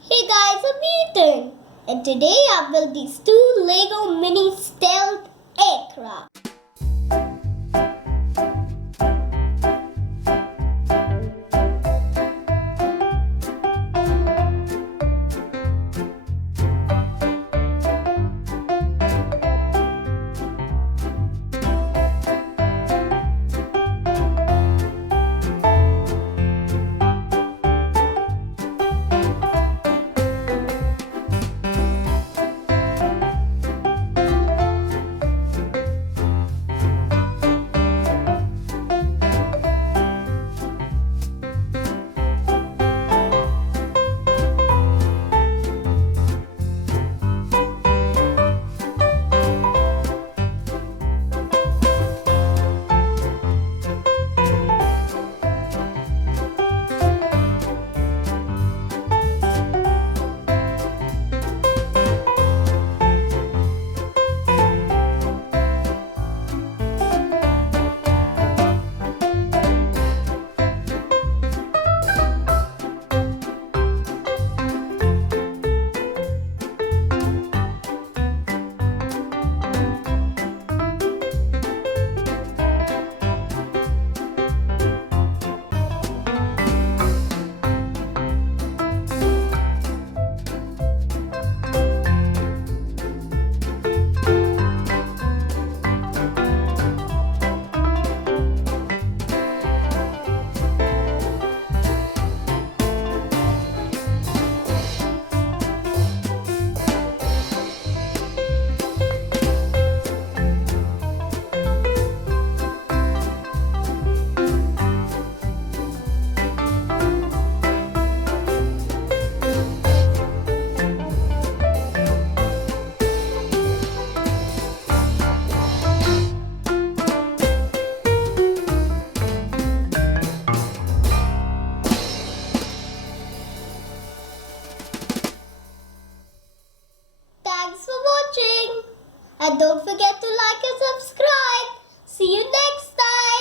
Hey guys, I'm Newton, and today I built these two Lego mini stealth aircraft. Thanks for watching, and don't forget to like and subscribe. See you next time.